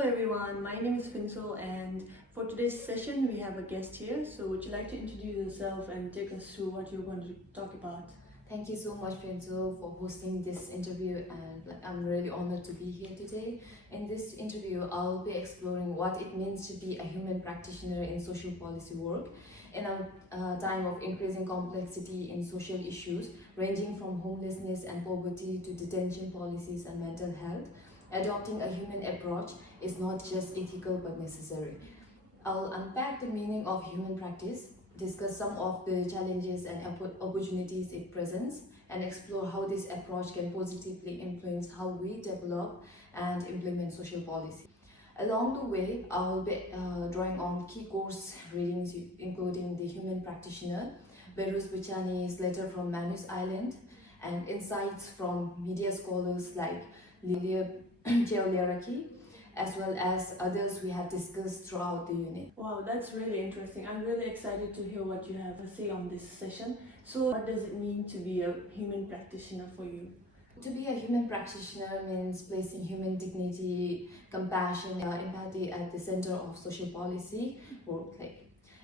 Hello everyone, my name is Finsel and for today's session we have a guest here. So would you like to introduce yourself and take us through what you're going to talk about? Thank you so much, Finsel, for hosting this interview, and I'm really honored to be here today. In this interview, I'll be exploring what it means to be a human practitioner in social policy work in a time of increasing complexity in social issues ranging from homelessness and poverty to detention policies and mental health. Adopting a human approach is not just ethical but necessary. I'll unpack the meaning of human practice, discuss some of the challenges and opportunities it presents, and explore how this approach can positively influence how we develop and implement social policy. Along the way, I will be drawing on key course readings including The Human Practitioner, Berus Buchani's Letter from Manus Island, and insights from media scholars like Lilia Geoliaraki, as well as others we have discussed throughout the unit. Wow, that's really interesting. I'm really excited to hear what you have to say on this session. So what does it mean to be a human practitioner for you? To be a human practitioner means placing human dignity, compassion, empathy at the center of social policy work.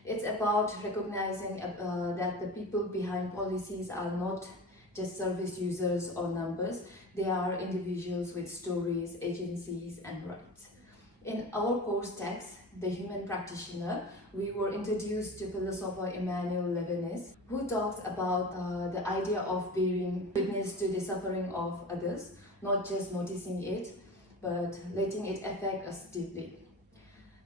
It's about recognizing that the people behind policies are not just service users or numbers. They are individuals with stories, agencies, and rights. In our course text, The Human Practitioner, we were introduced to philosopher Emmanuel Levinas, who talks about the idea of bearing witness to the suffering of others, not just noticing it, but letting it affect us deeply.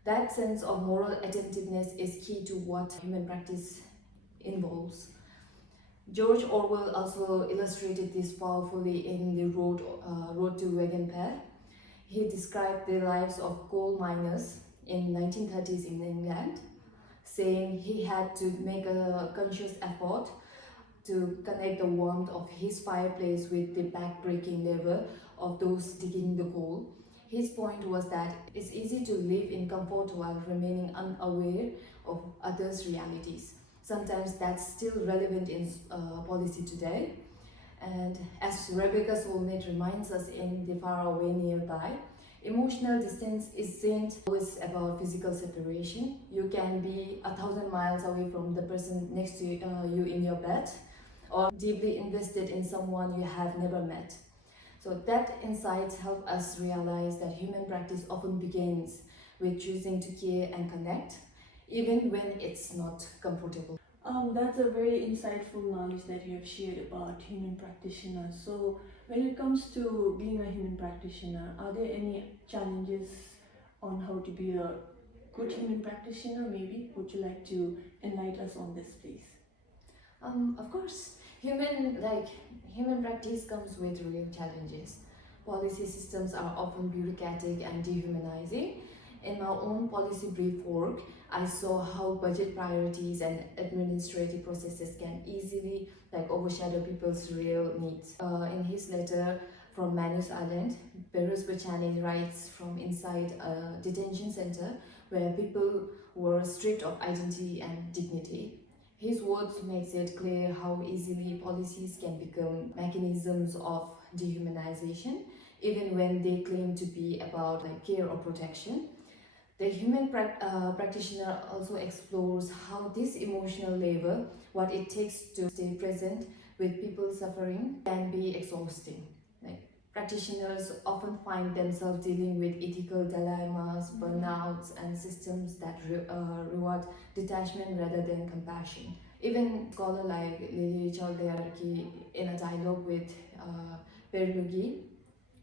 That sense of moral attentiveness is key to what human practice involves. George Orwell also illustrated this powerfully in The Road to Wagenpair. He described the lives of coal miners in 1930s in England, saying he had to make a conscious effort to connect the warmth of his fireplace with the back-breaking labor of those digging the coal. His point was that it's easy to live in comfort while remaining unaware of others' realities. Sometimes that's still relevant in policy today. And as Rebecca Solnit reminds us in The Far Away Nearby, emotional distance isn't always about physical separation. You can be 1,000 miles away from the person next to you in your bed, or deeply invested in someone you have never met. So that insights help us realize that human practice often begins with choosing to care and connect, even when it's not comfortable. That's a very insightful knowledge that you have shared about human practitioners. So when it comes to being a human practitioner, are there any challenges on how to be a good human practitioner maybe? Would you like to enlighten us on this, please? Of course, human practice comes with real challenges. Policy systems are often bureaucratic and dehumanizing. In my own policy brief work, I saw how budget priorities and administrative processes can easily overshadow people's real needs. In his letter from Manus Island, Berus Buchani writes from inside a detention center where people were stripped of identity and dignity. His words makes it clear how easily policies can become mechanisms of dehumanization, even when they claim to be about care or protection. The human practitioner also explores how this emotional labor, what it takes to stay present with people suffering, can be exhausting. Practitioners often find themselves dealing with ethical dilemmas, burnouts, and systems that reward detachment rather than compassion. Even a scholar like Lilia Geoliaraki, in a dialogue with Berlugi,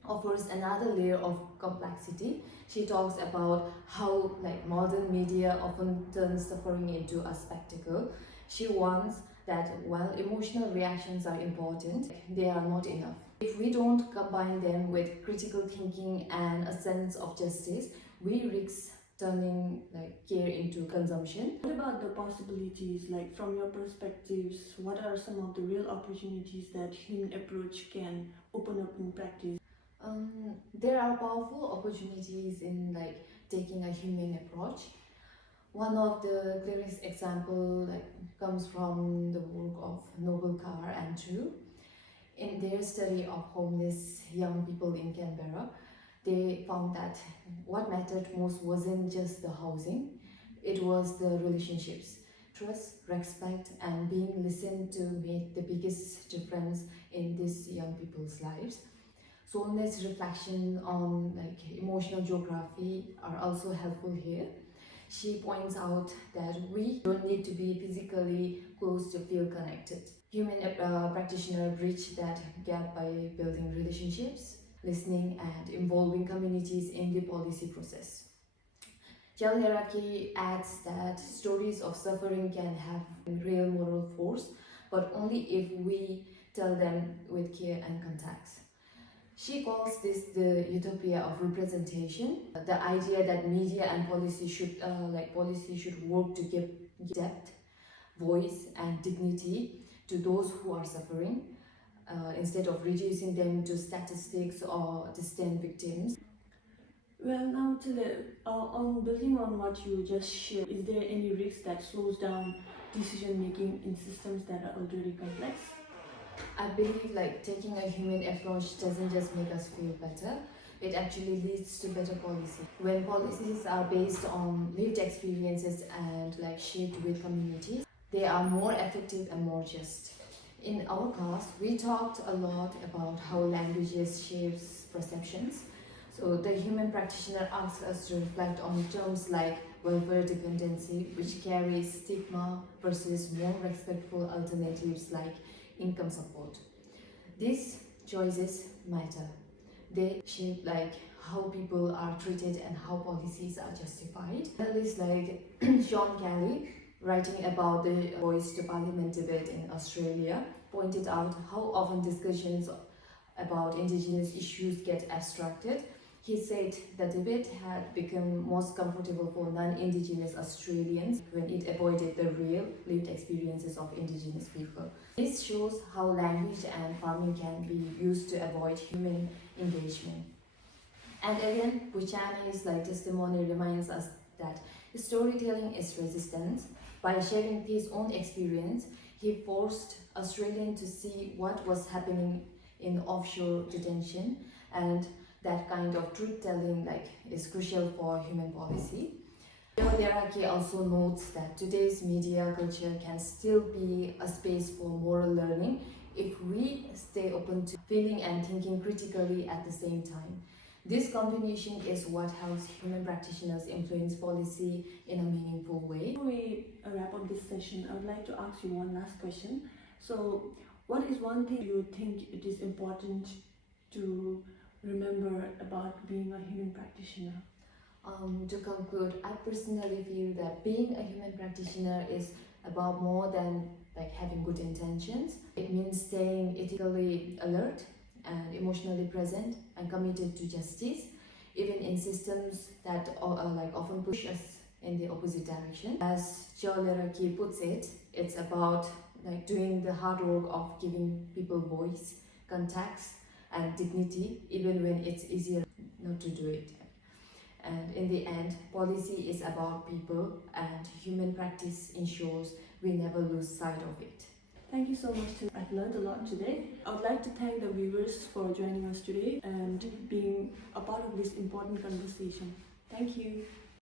offers another layer of complexity. She talks about how modern media often turns suffering into a spectacle. She warns that while emotional reactions are important, they are not enough. If we don't combine them with critical thinking and a sense of justice, we risk turning care into consumption. What about the possibilities, from your perspectives, what are some of the real opportunities that human approach can open up in practice? There are powerful opportunities in taking a human approach. One of the clearest example comes from the work of Noble Carr and True. In their study of homeless young people in Canberra, they found that what mattered most wasn't just the housing, it was the relationships. Trust, respect, and being listened to made the biggest difference in these young people's lives. Soulness reflection on emotional geography are also helpful here. She points out that we don't need to be physically close to feel connected. Human practitioner bridge that gap by building relationships, listening, and involving communities in the policy process. Jal Hierarchy adds that stories of suffering can have real moral force, but only if we tell them with care and context. She calls this the utopia of representation, the idea that media and policy should work to give depth, voice, and dignity to those who are suffering, instead of reducing them to statistics or distant victims. Well, now on building on what you just shared, is there any risk that slows down decision making in systems that are already complex? I believe taking a human approach doesn't just make us feel better, it actually leads to better policy. When policies are based on lived experiences and shaped with communities, they are more effective and more just. In our class, we talked a lot about how languages shapes perceptions. So the human practitioner asks us to reflect on terms like welfare dependency, which carries stigma, versus more respectful alternatives like income support. These choices matter. They shape how people are treated and how policies are justified. Analysts like Sean Kelly, writing about the Voice to Parliament debate in Australia, pointed out how often discussions about Indigenous issues get abstracted. He said the debate had become most comfortable for non-Indigenous Australians when it avoided the real lived experiences of Indigenous people. This shows how language and farming can be used to avoid human engagement. And again, Buchanan's testimony reminds us that storytelling is resistance. By sharing his own experience, he forced Australians to see what was happening in offshore detention, and that kind of truth-telling is crucial for human policy. Hierarchy also notes that today's media culture can still be a space for moral learning if we stay open to feeling and thinking critically at the same time. This combination is what helps human practitioners influence policy in a meaningful way. Before we wrap up this session, I would like to ask you one last question. So, what is one thing you think it is important to remember about being a human practitioner? To conclude, I personally feel that being a human practitioner is about more than having good intentions. It means staying ethically alert and emotionally present and committed to justice, even in systems that often push us in the opposite direction. As Joel Leraki puts it, it's about doing the hard work of giving people voice, context, and dignity, even when it's easier not to do it. And in the end, policy is about people, and human practice ensures we never lose sight of it. Thank you so much. I've learned a lot today. I would like to thank the viewers for joining us today and being a part of this important conversation. Thank you.